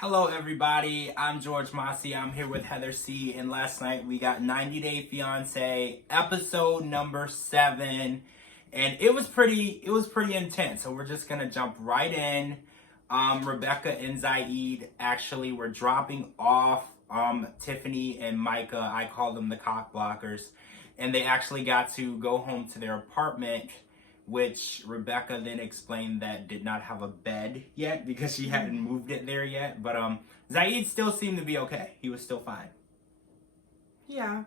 Hello everybody, I'm George Mossey. I'm here with Heather C. And last night we got 90 Day Fiance episode number 7. And it was pretty intense. So we're just gonna jump right in. Rebecca and Zaid actually were dropping off Tiffany and Micah. I call them the cock blockers. And they actually got to go home to their apartment, which Rebecca then explained that did not have a bed yet because she hadn't moved it there yet. But Zaid still seemed to be okay. He was still fine. Yeah.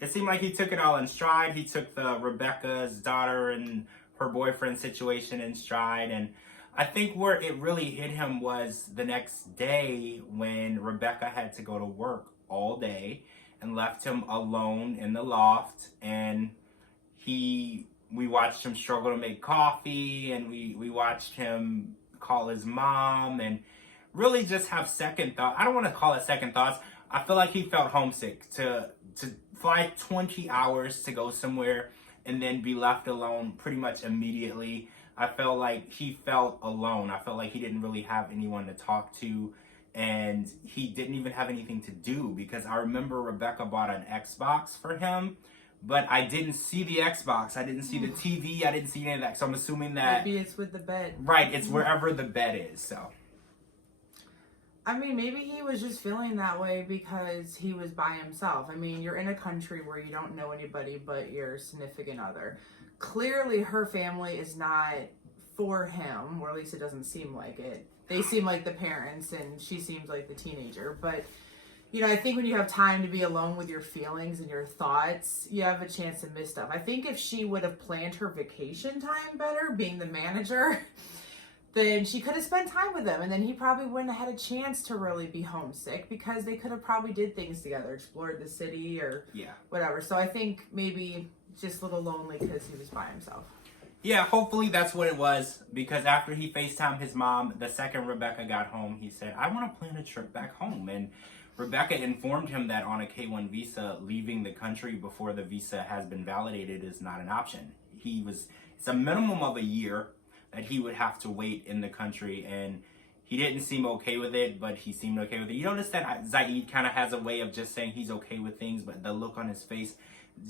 It seemed like he took it all in stride. He took the Rebecca's daughter and her boyfriend situation in stride. And I think where it really hit him was the next day when Rebecca had to go to work all day and left him alone in the loft. And we watched him struggle to make coffee, and we watched him call his mom and really just have second thought. I don't want to call it second thoughts. I feel like he felt homesick to fly 20 hours to go somewhere and then be left alone pretty much immediately. I felt like he felt alone. I felt like he didn't really have anyone to talk to, and he didn't even have anything to do, because I remember Rebecca bought an Xbox for him, but I didn't see the Xbox. I didn't see the TV. I didn't see any of that. So I'm assuming that... Maybe it's with the bed. Right, it's wherever the bed is, so... I mean, maybe he was just feeling that way because he was by himself. I mean, you're in a country where you don't know anybody but your significant other. Clearly, her family is not for him, or at least it doesn't seem like it. They seem like the parents, and she seems like the teenager, but... You know, I think when you have time to be alone with your feelings and your thoughts, you have a chance to miss stuff. I think if she would have planned her vacation time better, being the manager, then she could have spent time with him. And then he probably wouldn't have had a chance to really be homesick, because they could have probably did things together, explored the city or whatever. So I think maybe just a little lonely because he was by himself. Yeah, hopefully that's what it was, because after he FaceTimed his mom, the second Rebecca got home, he said, I want to plan a trip back home. And Rebecca informed him that on a K-1 visa, leaving the country before the visa has been validated is not an option. It's a minimum of a year that he would have to wait in the country, and he didn't seem okay with it, but he seemed okay with it. You notice that Zaid kind of has a way of just saying he's okay with things, but the look on his face,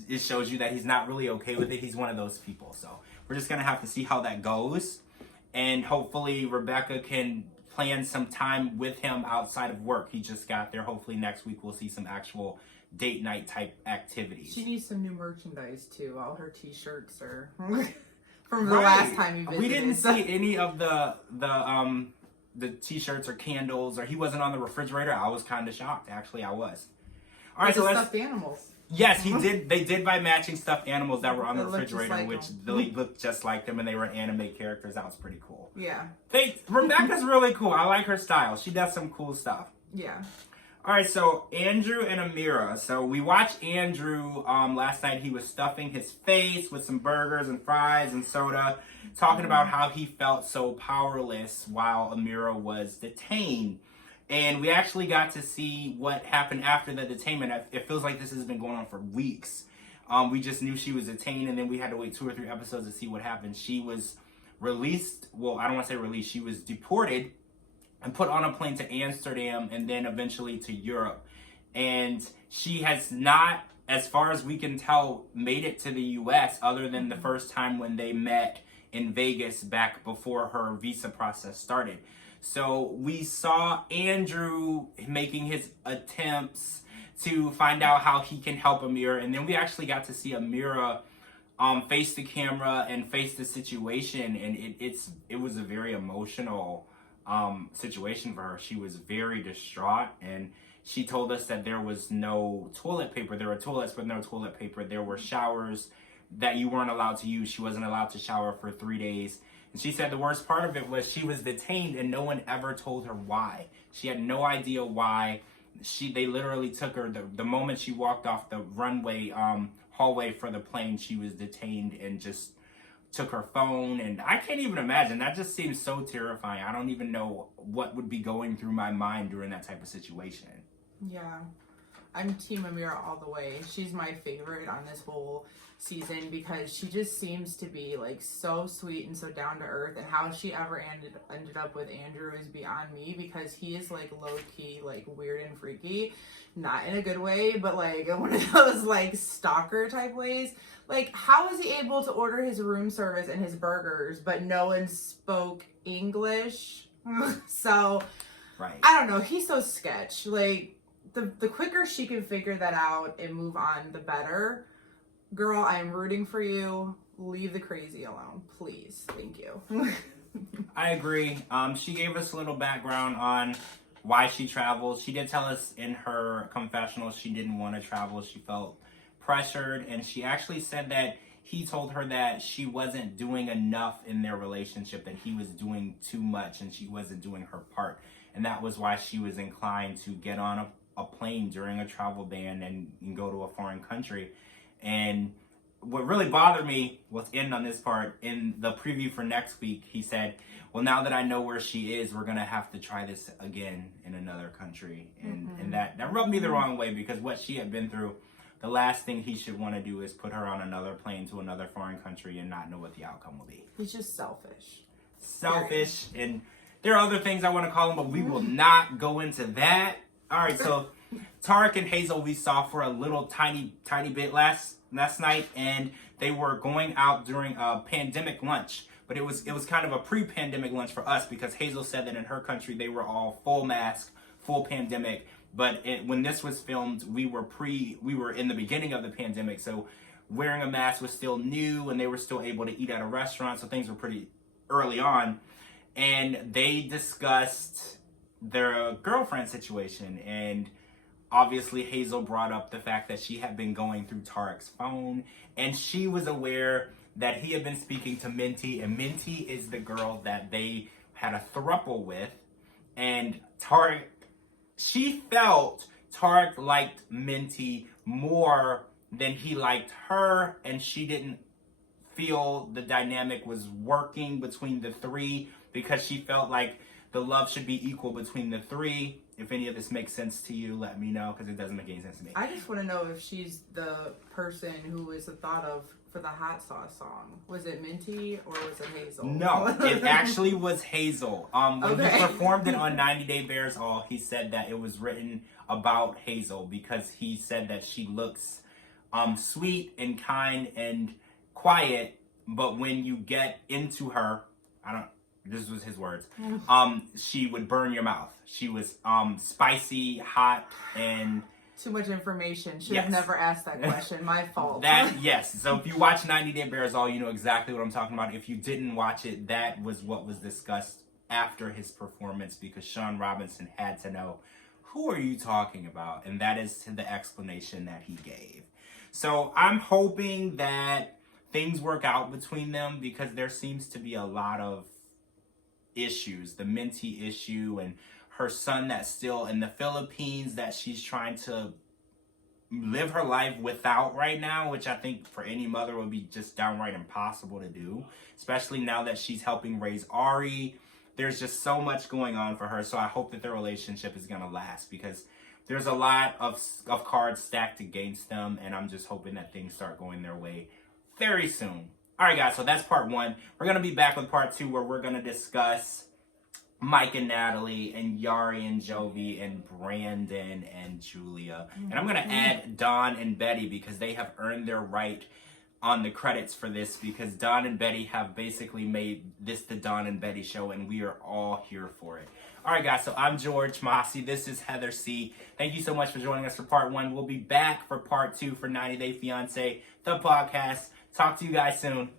it shows you that he's not really okay with it. He's one of those people. So we're just going to have to see how that goes, and hopefully Rebecca can plan some time with him outside of work. He just got there. Hopefully next week we'll see some actual date night type activities. She needs some new merchandise too. All her t-shirts are from the last time you visited. We didn't see any of the t-shirts or candles, or he wasn't on the refrigerator. I was kind of shocked. Actually, I was. All right, so let's... stuffed animals. Yes, he did. They did buy matching stuffed animals that were on the refrigerator, which they looked just like them, and they were anime characters. That was pretty cool. Yeah. Rebecca's really cool. I like her style. She does some cool stuff. Yeah. All right, so Andrew and Amira. So we watched Andrew last night. He was stuffing his face with some burgers and fries and soda, talking about how he felt so powerless while Amira was detained. And we actually got to see what happened after the detainment. It feels like this has been going on for weeks. We just knew she was detained, and then we had to wait 2 or 3 episodes to see what happened. She was released. Well, I don't want to say released. She was deported and put on a plane to Amsterdam and then eventually to Europe. And she has not, as far as we can tell, made it to the U.S. other than the first time when they met in Vegas back before her visa process started. So we saw Andrew making his attempts to find out how he can help Amira, and then we actually got to see Amira face the camera and face the situation, and it was a very emotional situation for her. She was very distraught, and she told us that there was no toilet paper. There were toilets, but no toilet paper. There were showers that you weren't allowed to use. She wasn't allowed to shower for 3 days. And she said the worst part of it was she was detained and no one ever told her why. She had no idea why. They literally took her, the moment she walked off the runway hallway for the plane, she was detained and just took her phone. And I can't even imagine. That just seems so terrifying. I don't even know what would be going through my mind during that type of situation. Yeah. I'm Team Amira all the way. She's my favorite on this whole season because she just seems to be like so sweet and so down to earth, and how she ever ended up with Andrew is beyond me, because he is like low key like weird and freaky, not in a good way, but like in one of those like stalker type ways. Like, how was he able to order his room service and his burgers but no one spoke English? So right. I don't know, he's so sketch. Like, the quicker she can figure that out and move on, the better. Girl, I am rooting for you. Leave the crazy alone, please. Thank you. I agree. She gave us a little background on why she travels. She did tell us in her confessional she didn't want to travel. She felt pressured, and she actually said that he told her that she wasn't doing enough in their relationship, that he was doing too much and she wasn't doing her part. And that was why she was inclined to get on a plane during a travel ban and go to a foreign country. And what really bothered me was on this part, in the preview for next week, he said, well, now that I know where she is, we're going to have to try this again in another country. And that rubbed me the wrong way, because what she had been through, the last thing he should want to do is put her on another plane to another foreign country and not know what the outcome will be. He's just selfish. Selfish. And there are other things I want to call him, but we will not go into that. All right, so Tarek and Hazel we saw for a little tiny bit last night, and they were going out during a pandemic lunch. But it was kind of a pre-pandemic lunch for us, because Hazel said that in her country they were all full mask, full pandemic. But when this was filmed, we were in the beginning of the pandemic, so wearing a mask was still new, and they were still able to eat at a restaurant, so things were pretty early on. And they discussed their girlfriend situation, and obviously Hazel brought up the fact that she had been going through Tarek's phone, and she was aware that he had been speaking to Minty, and Minty is the girl that they had a throuple with. And she felt Tarek liked Minty more than he liked her, and she didn't feel the dynamic was working between the three, because she felt like the love should be equal between the three. If any of this makes sense to you, let me know, because it doesn't make any sense to me. I just want to know if she's the person who was the thought of for the hot sauce song. Was it Minty or was it Hazel? No, it actually was Hazel. When Okay. he performed it on 90 Day Bears All, he said that it was written about Hazel, because he said that she looks sweet and kind and quiet, but when you get into her, this was his words, she would burn your mouth. She was spicy, hot, and... Too much information. Should Yes. have never asked that question. My fault. Yes. So if you watch 90 Day Bears All, you know exactly what I'm talking about. If you didn't watch it, that was what was discussed after his performance, because Sean Robinson had to know, who are you talking about? And that is the explanation that he gave. So I'm hoping that things work out between them, because there seems to be a lot of issues. The Minty issue, and her son that's still in the Philippines that she's trying to live her life without right now, which I think for any mother would be just downright impossible to do, especially now that she's helping raise Ari. There's just so much going on for her, so I hope that their relationship is going to last, because there's a lot of cards stacked against them, and I'm just hoping that things start going their way very soon. All right, guys, so that's part one. We're going to be back with part two, where we're going to discuss Mike and Natalie, and Yari and Jovi, and Brandon and Julia. And I'm going to add Don and Betty, because they have earned their right on the credits for this, because Don and Betty have basically made this the Don and Betty show, and we are all here for it. All right, guys, so I'm George Mossey. This is Heather C. Thank you so much for joining us for part one. We'll be back for part two for 90 Day Fiancé, the podcast. Talk to you guys soon.